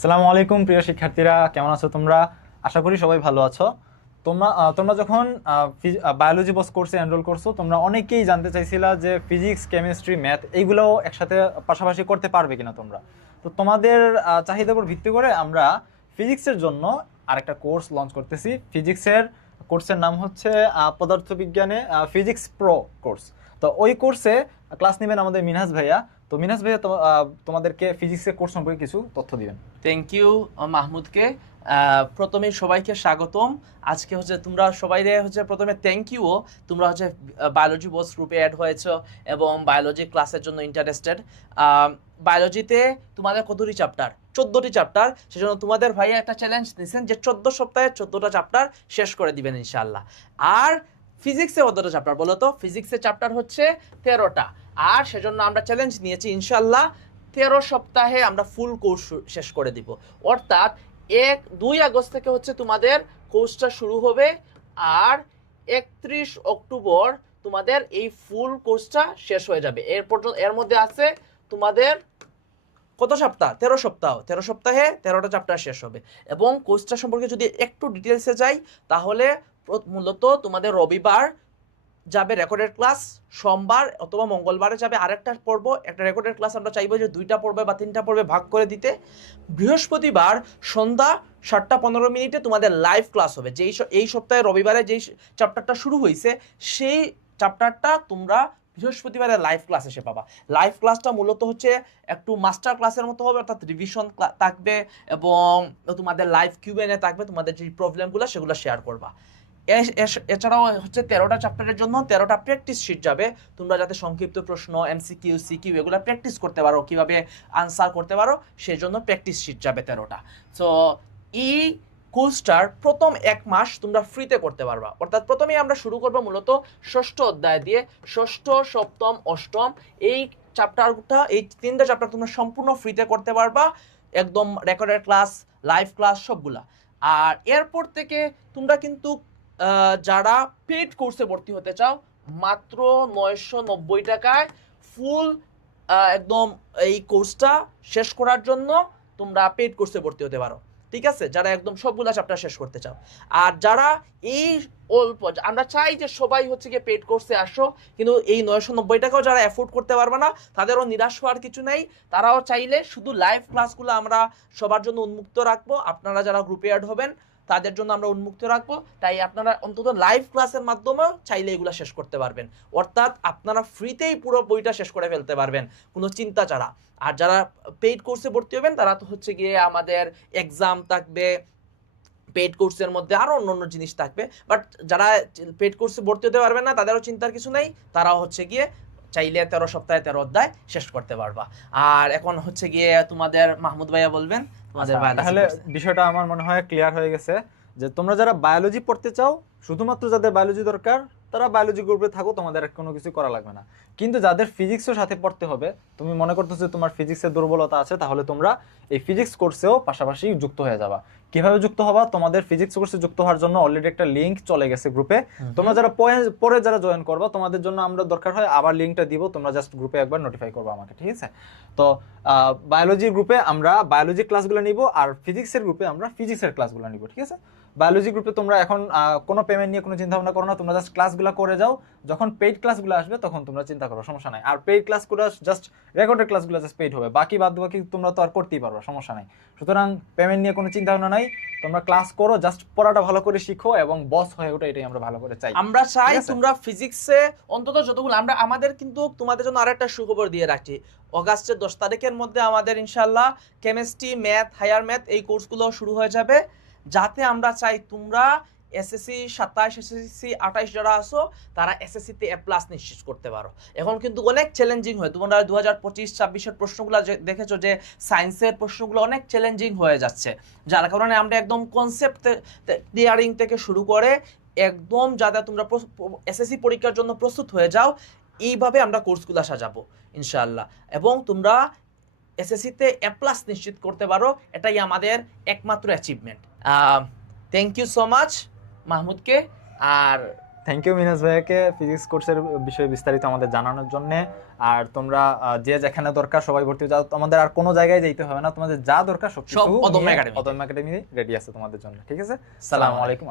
আসসালামু আলাইকুম প্রিয় শিক্ষার্থীরা, কেমন আছো তোমরা? আশা করি সবাই ভালো আছো। তোমরা যখন বায়োলজি কোর্সে এনরোল করছো, তোমরা অনেকেই জানতে চাইছিলা যে ফিজিক্স, কেমিস্ট্রি, ম্যাথ এইগুলোও একসাথে পাশাপাশি করতে পারবে কিনা তোমরা। তো তোমাদের চাহিদার উপর ভিত্তি করে আমরা ফিজিক্সের জন্য আরেকটা কোর্স লঞ্চ করতেছি। ফিজিক্সের কোর্সের নাম হচ্ছে পদার্থবিজ্ঞানে ফিজিক্স প্রো কোর্স। তো ওই কোর্সে ক্লাস নেবেন আমাদের মিনহাজ ভাইয়া। তো মিনহাজ ভাইয়া তোমাদেরকে ফিজিক্সের কোর্স সম্পর্কে কিছু তথ্য দিবেন। থ্যাংক ইউ মাহমুদকে। প্রথমে সবাইকে স্বাগতম। আজকে হচ্ছে তোমরা সবাই প্রথমে থ্যাংক ইউও, তোমরা হচ্ছে বায়োলজি বোস গ্রুপে অ্যাড হয়েছো এবং বায়োলজি ক্লাসের জন্য ইন্টারেস্টেড। বায়োলজিতে তোমাদের কতটি চ্যাপ্টার? 14টি চ্যাপ্টার। সেজন্য তোমাদের ভাইয়া একটা চ্যালেঞ্জ নিয়েছেন যে 14 সপ্তাহে 14টা চ্যাপ্টার শেষ করে দিবেন ইনশাল্লাহ। আর ফিজিক্সে কতটা চ্যাপ্টার বলো তো? ফিজিক্সের চ্যাপ্টার হচ্ছে 13টা। আর সেজন্য আমরা চ্যালেঞ্জ নিয়েছি ইনশাল্লাহ 13 সপ্তাহে আমরা ফুল কোর্স শেষ করে দিব। অর্থাৎ 2 আগস্ট থেকে হচ্ছে তোমাদের কোর্সটা শুরু হবে, আর 31 অক্টোবর তোমাদের এই ফুল কোর্সটা শেষ হয়ে যাবে। এর মধ্যে আছে তোমাদের কত সপ্তাহ? 13 সপ্তাহ। 13 সপ্তাহে 13টা চ্যাপ্টার শেষ হবে। এবং কোর্সটা সম্পর্কে যদি একটু ডিটেলসে যাই, তাহলে মূলত তোমাদের রবিবার যাবে রেকর্ডেড ক্লাস, সোমবার অথবা মঙ্গলবারে যাবে আরেকটা পর্ব। একটা রেকর্ডেড ক্লাস আমরা চাইবো যে 2টা পর্বে বা 3টা পর্বে ভাগ করে দিতে। বৃহস্পতিবার সন্ধ্যা 7:15 তোমাদের লাইভ ক্লাস হবে। এই সপ্তাহে রবিবারে যেই চ্যাপ্টারটা শুরু হয়েছে, সেই চ্যাপ্টারটা তোমরা বৃহস্পতিবারে লাইভ ক্লাস এসে পাবা। লাইভ ক্লাসটা মূলত হচ্ছে একটু মাস্টার ক্লাসের মতো হবে, অর্থাৎ রিভিশন থাকবে এবং তোমাদের লাইভ কিউএনএ থাকবে। তোমাদের যে প্রবলেমগুলো সেগুলো শেয়ার করবা। এছাড়াও হচ্ছে 13টা চ্যাপ্টারের জন্য 13টা প্র্যাকটিস শিট যাবে। তোমরা যাতে সংক্ষিপ্ত প্রশ্ন, এমসিকিউ, সিকিউ এগুলো প্র্যাকটিস করতে পারো, কিভাবে আনসার করতে পারো, সেই জন্য প্র্যাকটিস শিট যাবে 13টা। সো এই কোর্সটার প্রথম 1 মাস তোমরা ফ্রিতে করতে পারবা। অর্থাৎ প্রথমেই আমরা শুরু করবো মূলত 6ষ্ঠ অধ্যায় দিয়ে। 6ষ্ঠ, 7ম, 8ম এই চ্যাপ্টারটা, এই 3টা চ্যাপ্টার তোমরা সম্পূর্ণ ফ্রিতে করতে পারবা, একদম রেকর্ডেড ক্লাস, লাইভ ক্লাস সবগুলা। আর এরপর থেকে তোমরা কিন্তু যারা পেড কোর্সে ভর্তি হতে চাও, মাত্র 990 টাকায় ফুল একদম এই কোর্সটা শেষ করার জন্য তোমরা পেড কোর্সে ভর্তি হতে পারো। ঠিক আছে, যারা একদম সবগুলা চ্যাপ্টার শেষ করতে চাও। আর যারা এই অল্প, আমরা চাই যে সবাই হচ্ছে গিয়ে পেড কোর্সে আসো, কিন্তু এই 990 টাকাও যারা অ্যাফোর্ড করতে পারবে না, তাদেরও নিরাশ হওয়ার কিছু নেই। তারাও চাইলে শুধু লাইভ ক্লাসগুলো আমরা সবার জন্য উন্মুক্ত রাখবো। আপনারা যারা গ্রুপে অ্যাড হবেন তাদের জন্য আমরা উন্মুক্ত রাখবো। তাই আপনারা অন্তত লাইভ ক্লাসের মাধ্যমেও চাইলে এগুলো শেষ করতে পারবেন। অর্থাৎ আপনারা ফ্রিতেই পুরো বইটা শেষ করে ফেলতে পারবেন কোনো চিন্তা ছাড়া। আর যারা পেইড কোর্সে ভর্তি হবেন তারা তো হচ্ছে গিয়ে আমাদের এক্সাম থাকবে, পেইড কোর্সের মধ্যে আরও অন্য জিনিস থাকবে। বাট যারা পেইড কোর্সে ভর্তি হতে পারবেন না, তাদেরও চিন্তার কিছু নেই। তারাও হচ্ছে গিয়ে চাইলে 13 সপ্তাহে 13 অধ্যায় শেষ করতে পারবা। আর এখন হচ্ছে গিয়ে তোমাদের মাহমুদ ভাইয়া বলবেন তোমাদের তাহলে বিষয়টা আমার মনে হয় ক্লিয়ার হয়ে গেছে যে তোমরা যারা বায়োলজি পড়তে চাও, শুধুমাত্র যাদের বায়োলজি দরকার তারা বায়োলজি গ্রুপে থাকো, তোমাদের কোনো কিছু করা লাগবে না। কিন্তু যাদের ফিজিক্সের সাথে পড়তে হবে, তুমি মনে করতেছো যে তোমার ফিজিক্সের দুর্বলতা আছে, তাহলে তোমরা এই ফিজিক্স কোর্সেও পাশাপাশি যুক্ত হয়ে যাবা। কিভাবে যুক্ত হবা? তোমাদের ফিজিক্স কোর্সে যুক্ত হওয়ার জন্য অলরেডি একটা লিংক চলে গেছে গ্রুপে। তোমরা যারা পরে যারা জয়েন করবা, তোমাদের জন্য আমরা দরকার হয় আবার লিংকটা দিব, তোমরা জাস্ট গ্রুপে একবার নোটিফাই করবা আমাকে, ঠিক আছে? তো বায়োলজি গ্রুপে আমরা বায়োলজি ক্লাসগুলো নিব, আর ফিজিক্সের গ্রুপে আমরা ফিজিক্সের ক্লাসগুলো নিব, ঠিক আছে? বায়োলজি গ্রুপে তোমরা এখন কোনো পেমেন্ট নিয়ে কোনো চিন্তা ভাবনা করো না, তোমরা জাস্ট ক্লাসগুলো করে যাও। যখন পেইড ক্লাসগুলো আসবে তখন তোমরা চিন্তা করো, সমস্যা নাই। আর পেইড ক্লাসগুলো জাস্ট রেকর্ডেড ক্লাসগুলো জাস্ট পেইড হবে, বাকি তোমরা তো আর করতেই পারবে, সমস্যা নাই। সুতরাং পেমেন্ট নিয়ে কোনো চিন্তা ভাবনা নাই, তোমরা ক্লাস করো, জাস্ট পড়াটা ভালো করে শিখো এবং বস হয়ে ওঠো, এটাই আমরা ভালো করে চাই। আমরা চাই তোমরা ফিজিক্সে অন্তত যতগুলো আমাদের কিন্তু তোমাদের জন্য আরেকটা সুখবর দিয়ে রাখছি। অগাস্টের 10 তারিখের মধ্যে আমাদের ইনশাল্লাহ কেমিস্ট্রি, ম্যাথ, হায়ার ম্যাথ এই কোর্সগুলো শুরু হয়ে যাবে, যাতে আমরা চাই তোমরা এসএসসি 27, এসএসসি 28 যারা আসো তারা এসএসসিতে A+ নিশ্চিত করতে পারো। এখন কিন্তু অনেক চ্যালেঞ্জিং হয়, তোমরা 2025-26-এর প্রশ্নগুলো দেখেছো যে সায়েন্সের প্রশ্নগুলো অনেক চ্যালেঞ্জিং হয়ে যাচ্ছে, যার কারণে আমরা একদম কনসেপ্ট ক্লিয়ারিং থেকে শুরু করে একদম যাতে তোমরা এসএসসি পরীক্ষার জন্য প্রস্তুত হয়ে যাও, এইভাবে আমরা কোর্সগুলো সাজাবো ইনশাআল্লাহ। এবং তোমরা এসএসসিতে A+ নিশ্চিত করতে পারো, এটাই আমাদের একমাত্র achievement. Thank you so much মাহমুদকে, আর থ্যাংক ইউ মিনাজ ভাইয়াকে ফিজিক্স কোর্সের বিষয়ে বিস্তারিত আমাদের জানানোর জন্য। আর তোমরা যে যেখানে দরকার সবাই ভর্তি হয়ে যাও, তোমাদের আর কোনো জায়গায় যেতে হবে না, তোমাদের যা দরকার সব অদম্য একাডেমি অদম্য একাডেমি রেডি আছে তোমাদের জন্য। ঠিক আছে, আসসালামু আলাইকুম।